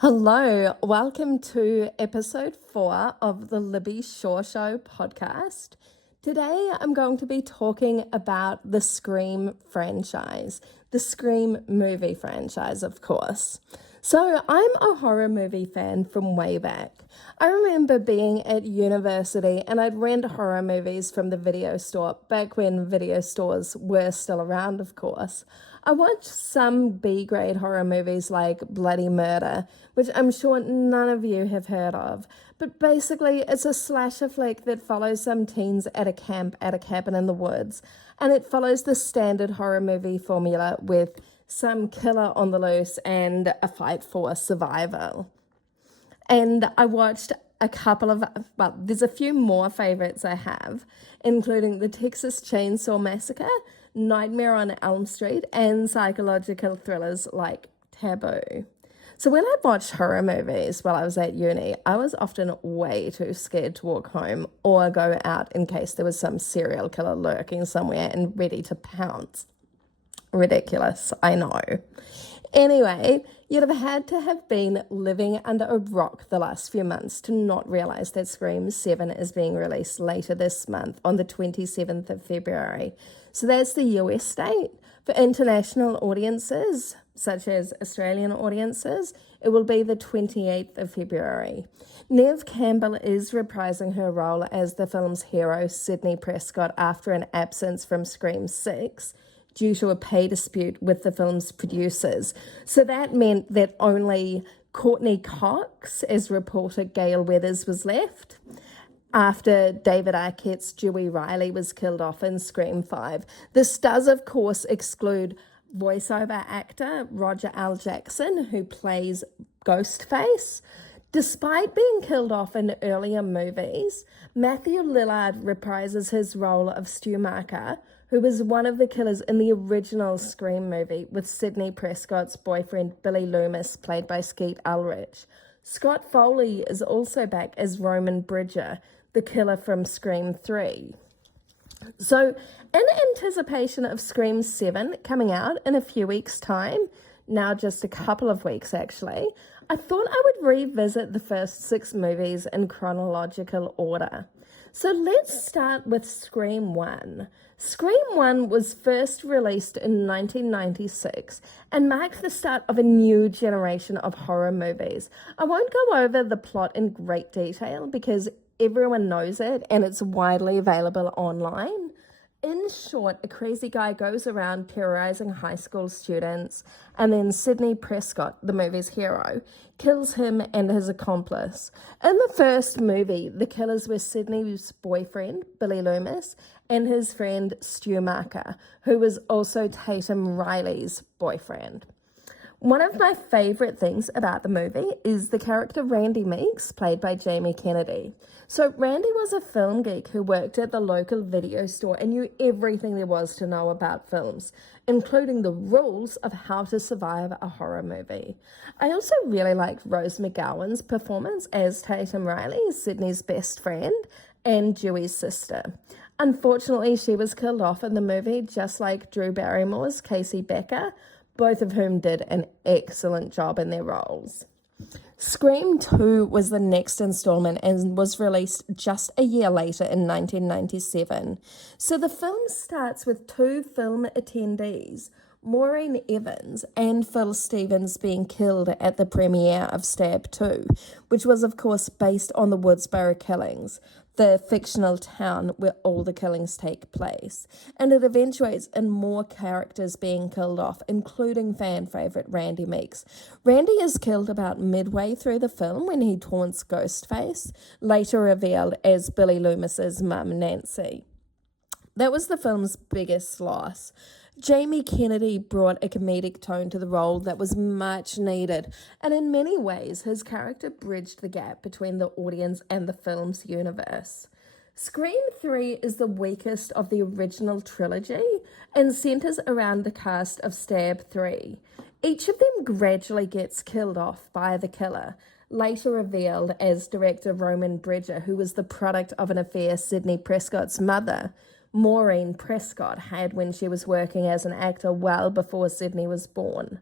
Hello, welcome to episode 4 of the Libby Shaw Show podcast. Today I'm going to be talking about the Scream franchise, the Scream movie franchise, of course. So I'm a horror movie fan from way back. I remember being at university and I'd rent horror movies from the video store, back when video stores were still around, of course. I watched some B-grade horror movies like Bloody Murder, which I'm sure none of you have heard of. But basically, it's a slasher flick that follows some teens at a camp at a cabin in the woods. And it follows the standard horror movie formula with some killer on the loose and a fight for survival. And I watched a couple of, there's a few more favorites I have, including the Texas Chainsaw Massacre, Nightmare on Elm Street, and psychological thrillers like Taboo. So when I watched horror movies while I was at uni, I was often way too scared to walk home or go out in case there was some serial killer lurking somewhere and ready to pounce. Ridiculous, I know. Anyway, you'd have had to have been living under a rock the last few months to not realise that Scream 7 is being released later this month on the 27th of February. So that's the US date. For international audiences, such as Australian audiences, it will be the 28th of February. Neve Campbell is reprising her role as the film's hero, Sidney Prescott, after an absence from Scream 6 due to a pay dispute with the film's producers. So that meant that only Courtney Cox, as reporter Gail Weathers, was left after David Arquette's Dewey Riley was killed off in Scream 5. This does, of course, exclude voiceover actor Roger L. Jackson, who plays Ghostface. Despite being killed off in earlier movies, Matthew Lillard reprises his role of Stu Macher, who was one of the killers in the original Scream movie with Sidney Prescott's boyfriend Billy Loomis, played by Skeet Ulrich. Scott Foley is also back as Roman Bridger, the killer from Scream 3. So, in anticipation of Scream 7 coming out in a few weeks' time, now just a couple of weeks actually, I thought I would revisit the first 6 movies in chronological order. So let's start with Scream 1. Scream 1 was first released in 1996 and marked the start of a new generation of horror movies. I won't go over the plot in great detail because everyone knows it and it's widely available online. In short, a crazy guy goes around terrorizing high school students, and then Sidney Prescott, the movie's hero, kills him and his accomplice. In the first movie, the killers were Sidney's boyfriend, Billy Loomis, and his friend Stu Macher, who was also Tatum Riley's boyfriend. One of my favourite things about the movie is the character Randy Meeks, played by Jamie Kennedy. So Randy was a film geek who worked at the local video store and knew everything there was to know about films, including the rules of how to survive a horror movie. I also really liked Rose McGowan's performance as Tatum Riley, Sidney's best friend, and Dewey's sister. Unfortunately, she was killed off in the movie, just like Drew Barrymore's Casey Becker, both of whom did an excellent job in their roles. Scream 2 was the next installment and was released just a year later in 1997. So the film starts with 2 film attendees, Maureen Evans and Phil Stevens, being killed at the premiere of Stab 2, which was of course based on the Woodsboro killings, the fictional town where all the killings take place. And it eventuates in more characters being killed off, including fan favourite Randy Meeks. Randy is killed about midway through the film when he taunts Ghostface, later revealed as Billy Loomis's mum, Nancy. That was the film's biggest loss. Jamie Kennedy brought a comedic tone to the role that was much needed, and in many ways his character bridged the gap between the audience and the film's universe. Scream 3 is the weakest of the original trilogy and centres around the cast of Stab 3. Each of them gradually gets killed off by the killer, later revealed as director Roman Bridger, who was the product of an affair Sidney Prescott's mother, Maureen Prescott, had when she was working as an actor well before Sidney was born.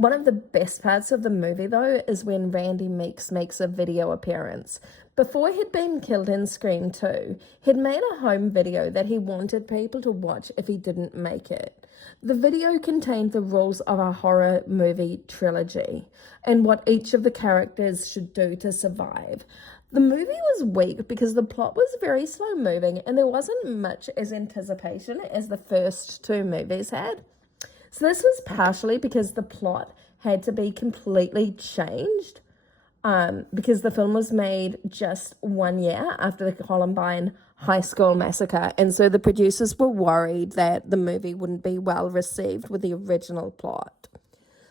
One of the best parts of the movie, though, is when Randy Meeks makes a video appearance. Before he'd been killed in Scream 2, he'd made a home video that he wanted people to watch if he didn't make it. The video contained the rules of a horror movie trilogy and what each of the characters should do to survive. The movie was weak because the plot was very slow moving and there wasn't much as anticipation as the first two movies had. So this was partially because the plot had to be completely changed because the film was made just 1 year after the Columbine High School massacre, and so the producers were worried that the movie wouldn't be well received with the original plot.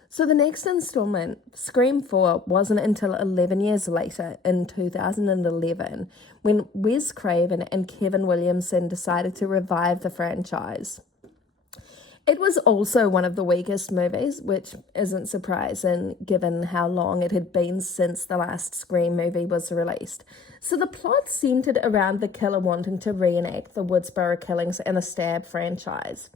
So the next installment, Scream 4, wasn't until 11 years later in 2011 when Wes Craven and Kevin Williamson decided to revive the franchise. It was also one of the weakest movies, which isn't surprising given how long it had been since the last Scream movie was released. So the plot centered around the killer wanting to reenact the Woodsboro killings and the Stab franchise.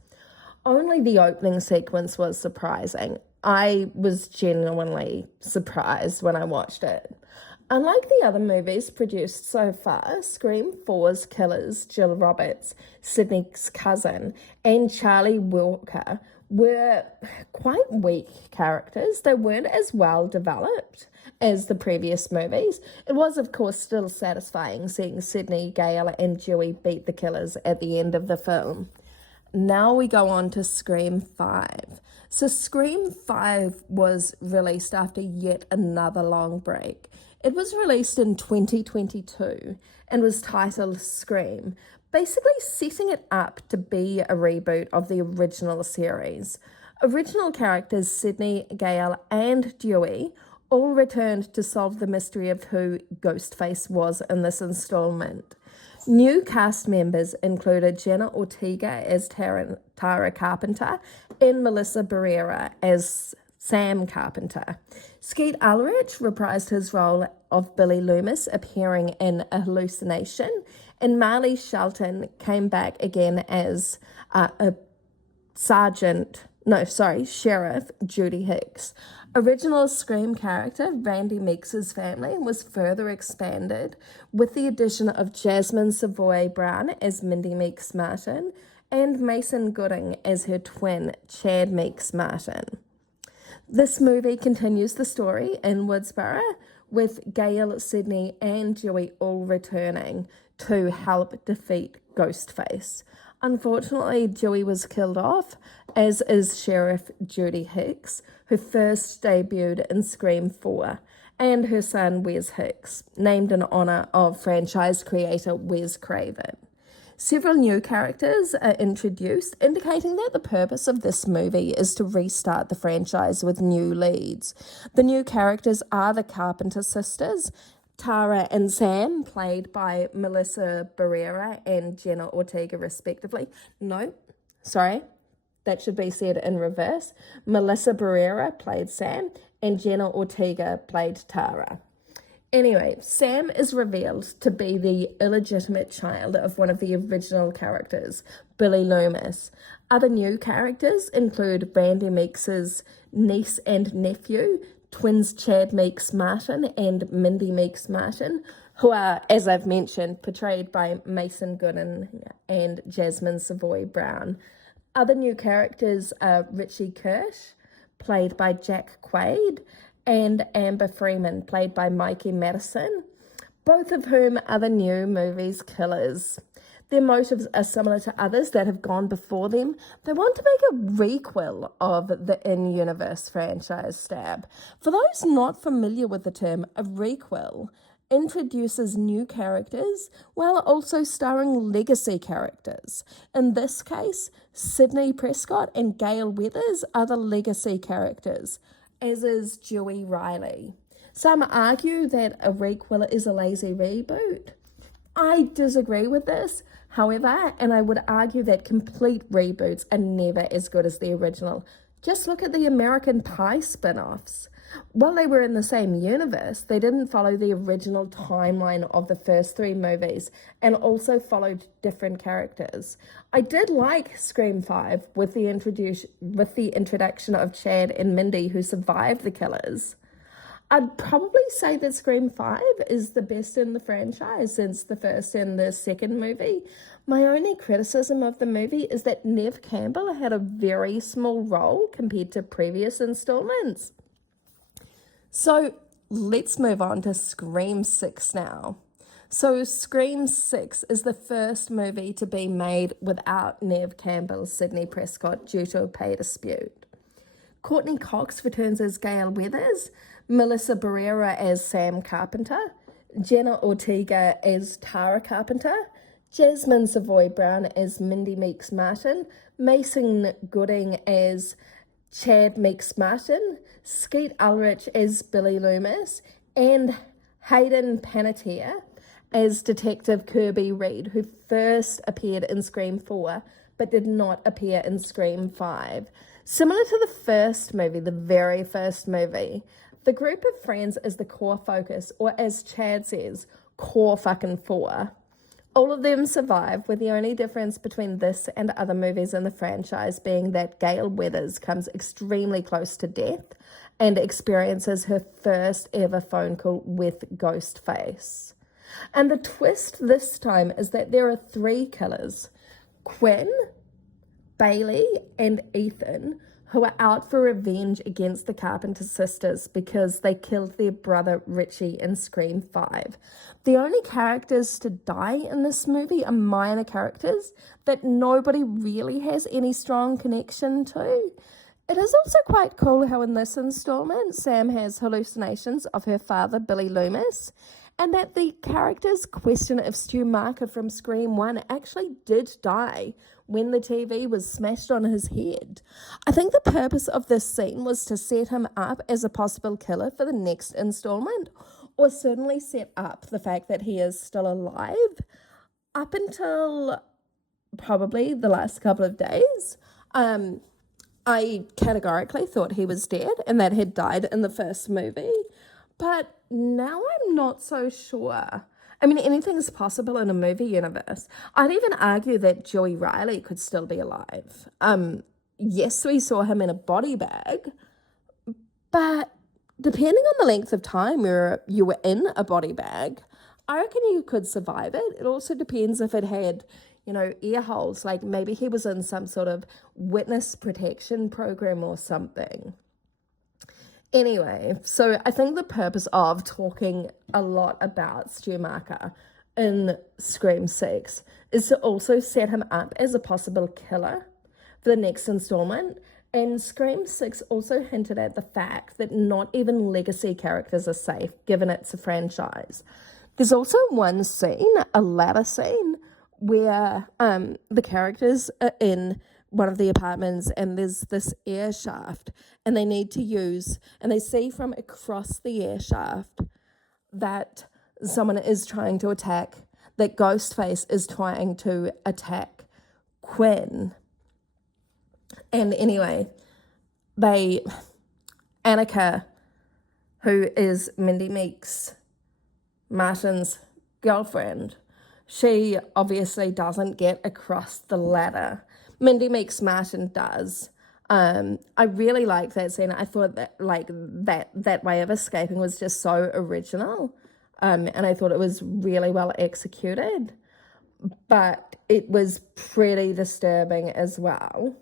Only the opening sequence was surprising. I was genuinely surprised when I watched it. Unlike the other movies produced so far, Scream 4's killers, Jill Roberts, Sidney's cousin, and Charlie Walker, were quite weak characters. They weren't as well developed as the previous movies. It was, of course, still satisfying seeing Sidney, Gale, and Dewey beat the killers at the end of the film. Now we go on to Scream 5. So Scream 5 was released after yet another long break. It was released in 2022 and was titled Scream, basically setting it up to be a reboot of the original series. Original characters Sidney, Gale, and Dewey all returned to solve the mystery of who Ghostface was in this installment. New cast members included Jenna Ortega as Tara Carpenter and Melissa Barrera as Sam Carpenter. Skeet Ulrich reprised his role of Billy Loomis, appearing in A Hallucination, and Marley Shelton came back again as Sheriff Judy Hicks. Original Scream character Randy Meeks' family was further expanded with the addition of Jasmine Savoy Brown as Mindy Meeks Martin and Mason Gooding as her twin Chad Meeks Martin. This movie continues the story in Woodsboro with Gale, Sidney, and Dewey all returning to help defeat Ghostface. Unfortunately, Dewey was killed off, as is Sheriff Judy Hicks, who first debuted in Scream 4, and her son Wes Hicks, named in honor of franchise creator Wes Craven. Several new characters are introduced, indicating that the purpose of this movie is to restart the franchise with new leads. The new characters are the Carpenter sisters, Tara and Sam, played by Melissa Barrera and Jenna Ortega, respectively. That should be said in reverse. Melissa Barrera played Sam, and Jenna Ortega played Tara. Anyway, Sam is revealed to be the illegitimate child of one of the original characters, Billy Loomis. Other new characters include Randy Meeks' niece and nephew, twins Chad Meeks Martin and Mindy Meeks Martin, who are, as I've mentioned, portrayed by Mason Gooding and Jasmine Savoy Brown. Other new characters are Richie Kirsch, played by Jack Quaid, and Amber Freeman, played by Mikey Madison, both of whom are the new movie's killers. Their motives are similar to others that have gone before them. They want to make a requel of the in-universe franchise Stab. For those not familiar with the term, a requel introduces new characters while also starring legacy characters. In this case, Sidney Prescott and Gale Weathers are the legacy characters, as is Dewey Riley. Some argue that a requel is a lazy reboot. I disagree with this, however, and I would argue that complete reboots are never as good as the original. Just look at the American Pie spin-offs. While they were in the same universe, they didn't follow the original timeline of the first three movies and also followed different characters. I did like Scream 5 with the introduction of Chad and Mindy, who survived the killers. I'd probably say that Scream 5 is the best in the franchise since the first and the second movie. My only criticism of the movie is that Neve Campbell had a very small role compared to previous installments. So let's move on to Scream 6 now. So Scream 6 is the first movie to be made without Neve Campbell, Sidney Prescott, due to a pay dispute. Courtney Cox returns as Gail Weathers, Melissa Barrera as Sam Carpenter, Jenna Ortega as Tara Carpenter, Jasmine Savoy Brown as Mindy Meeks Martin, Mason Gooding as Chad Meeks Martin, Skeet Ulrich as Billy Loomis, and Hayden Panettiere as Detective Kirby Reed, who first appeared in Scream 4 but did not appear in Scream 5. Similar to the first movie, the very first movie, the group of friends is the core focus, or as Chad says, core fucking four. All of them survive, with the only difference between this and other movies in the franchise being that Gail Weathers comes extremely close to death and experiences her first ever phone call with Ghostface. And the twist this time is that there are three killers, Quinn, Bailey, and Ethan, who are out for revenge against the Carpenter sisters because they killed their brother Richie in Scream 5. The only characters to die in this movie are minor characters that nobody really has any strong connection to. It is also quite cool how in this installment, Sam has hallucinations of her father, Billy Loomis, and that the character's question of Stu Marker from Scream 1 actually did die when the TV was smashed on his head. I think the purpose of this scene was to set him up as a possible killer for the next installment, or certainly set up the fact that he is still alive. Up until probably the last couple of days, I categorically thought he was dead and that he'd died in the first movie, but now I'm not so sure. I mean, anything's possible in a movie universe. I'd even argue that Joey Riley could still be alive. Yes, we saw him in a body bag, but depending on the length of time you were in a body bag, I reckon you could survive it. It also depends if it had, ear holes, like maybe he was in some sort of witness protection program or something. Anyway, so I think the purpose of talking a lot about Stu Marker in Scream 6 is to also set him up as a possible killer for the next installment. And Scream 6 also hinted at the fact that not even legacy characters are safe, given it's a franchise. There's also one scene, a ladder scene, where the characters are in one of the apartments and there's this air shaft and they need to use, and they see from across the air shaft that someone is trying to attack, that Ghostface is trying to attack Quinn. And anyway, Annika, who is Mindy Meeks Martin's girlfriend, she obviously doesn't get across the ladder. Mindy Meeks Martin does. I really like that scene. I thought that that way of escaping was just so original. And I thought it was really well executed. But it was pretty disturbing as well.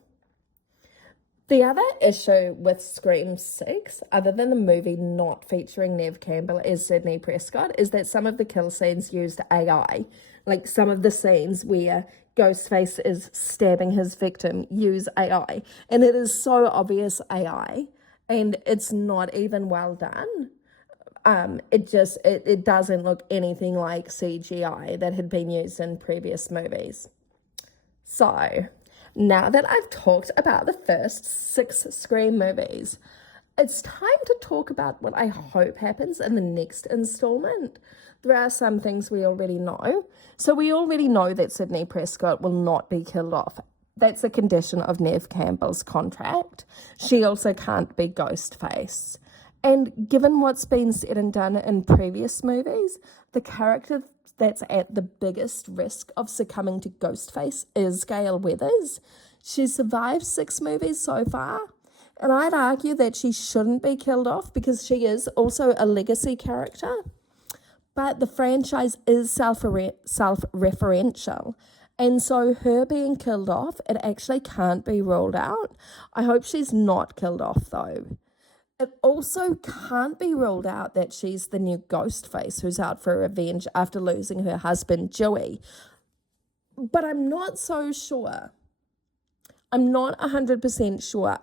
The other issue with Scream 6, other than the movie not featuring Neve Campbell as Sidney Prescott, is that some of the kill scenes used AI. Like some of the scenes where Ghostface is stabbing his victim use AI. And it is so obvious AI. And it's not even well done. It doesn't look anything like CGI that had been used in previous movies. So, now that I've talked about the first 6 Scream movies, it's time to talk about what I hope happens in the next installment. There are some things we already know. So we already know that Sidney Prescott will not be killed off. That's a condition of Neve Campbell's contract. She also can't be Ghostface. And given what's been said and done in previous movies, the character that's at the biggest risk of succumbing to Ghostface is Gale Weathers. She's survived 6 movies so far, and I'd argue that she shouldn't be killed off because she is also a legacy character. But the franchise is self-referential, and so her being killed off, it actually can't be ruled out. I hope she's not killed off, though. It also can't be ruled out that she's the new Ghostface who's out for revenge after losing her husband, Joey. But I'm not so sure. I'm not 100% sure.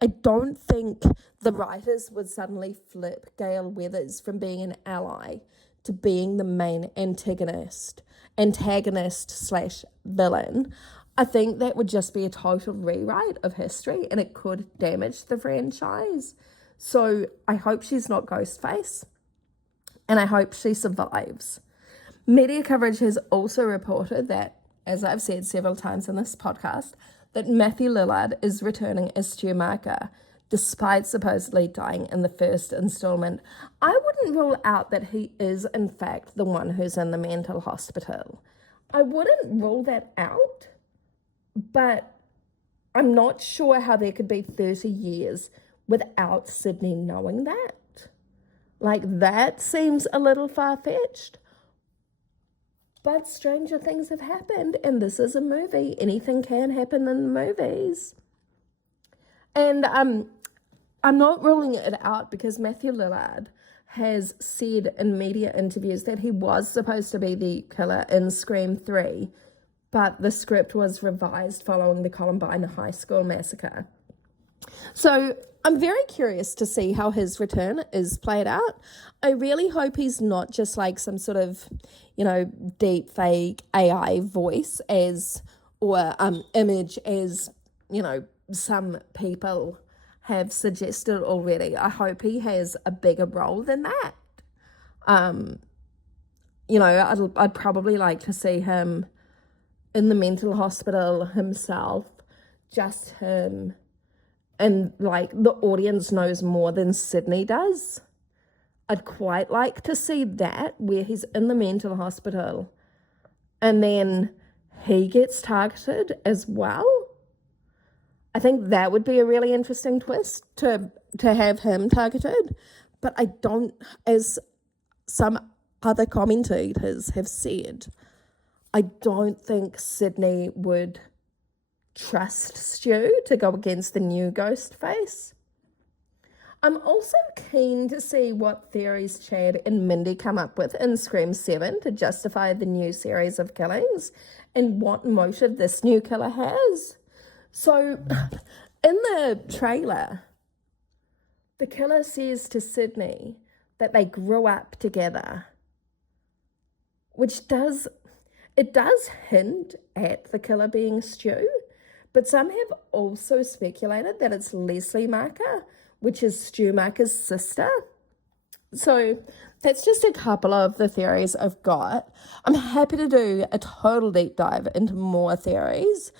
I don't think the writers would suddenly flip Gale Weathers from being an ally to being the main antagonist/villain. I think that would just be a total rewrite of history and it could damage the franchise. So I hope she's not Ghostface and I hope she survives. Media coverage has also reported that, as I've said several times in this podcast, that Matthew Lillard is returning as Stu Macher, despite supposedly dying in the first installment. I wouldn't rule out that he is, in fact, the one who's in the mental hospital. I wouldn't rule that out, but I'm not sure how there could be 30 years without Sydney knowing that. Like, that seems a little far-fetched. But stranger things have happened, and this is a movie. Anything can happen in the movies. And I'm not ruling it out because Matthew Lillard has said in media interviews that he was supposed to be the killer in Scream 3, but the script was revised following the Columbine High School massacre. So I'm very curious to see how his return is played out. I really hope he's not just like some sort of, deep fake AI voice or image as, some people have suggested already. I hope he has a bigger role than that. I'd probably like to see him in the mental hospital himself, just him, and like the audience knows more than Sydney does. I'd quite like to see that, where he's in the mental hospital and then he gets targeted as well. I think that would be a really interesting twist to have him targeted. But I don't, as some other commentators have said, I don't think Sydney would trust Stu to go against the new Ghostface. I'm also keen to see what theories Chad and Mindy come up with in Scream 7 to justify the new series of killings and what motive this new killer has. So, in the trailer, the killer says to Sydney that they grew up together, which does hint at the killer being Stu, but some have also speculated that it's Leslie Macher, which is Stu Macher's sister. So that's just a couple of the theories I've got. I'm happy to do a total deep dive into more theories.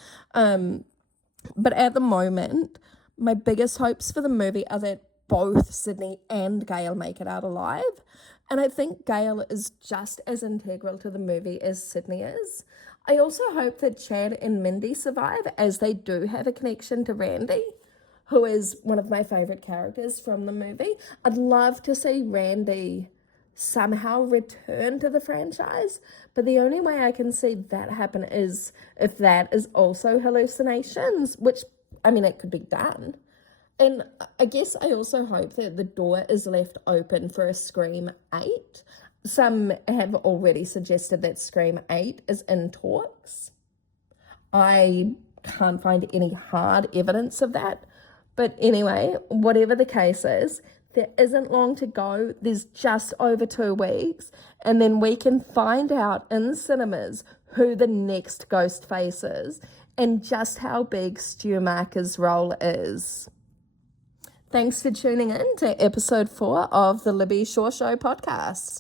But at the moment, my biggest hopes for the movie are that both Sydney and Gale make it out alive. And I think Gale is just as integral to the movie as Sydney is. I also hope that Chad and Mindy survive, as they do have a connection to Randy, who is one of my favourite characters from the movie. I'd love to see Randy somehow return to the franchise, but the only way I can see that happen is if that is also hallucinations, which, it could be done. And I guess I also hope that the door is left open for a Scream 8. Some have already suggested that Scream 8 is in talks. I can't find any hard evidence of that. But anyway, whatever the case is, there isn't long to go. There's just over 2 weeks. And then we can find out in cinemas who the next Ghostface is and just how big Stu Macher's role is. Thanks for tuning in to episode 4 of the Libby Shaw Show podcast.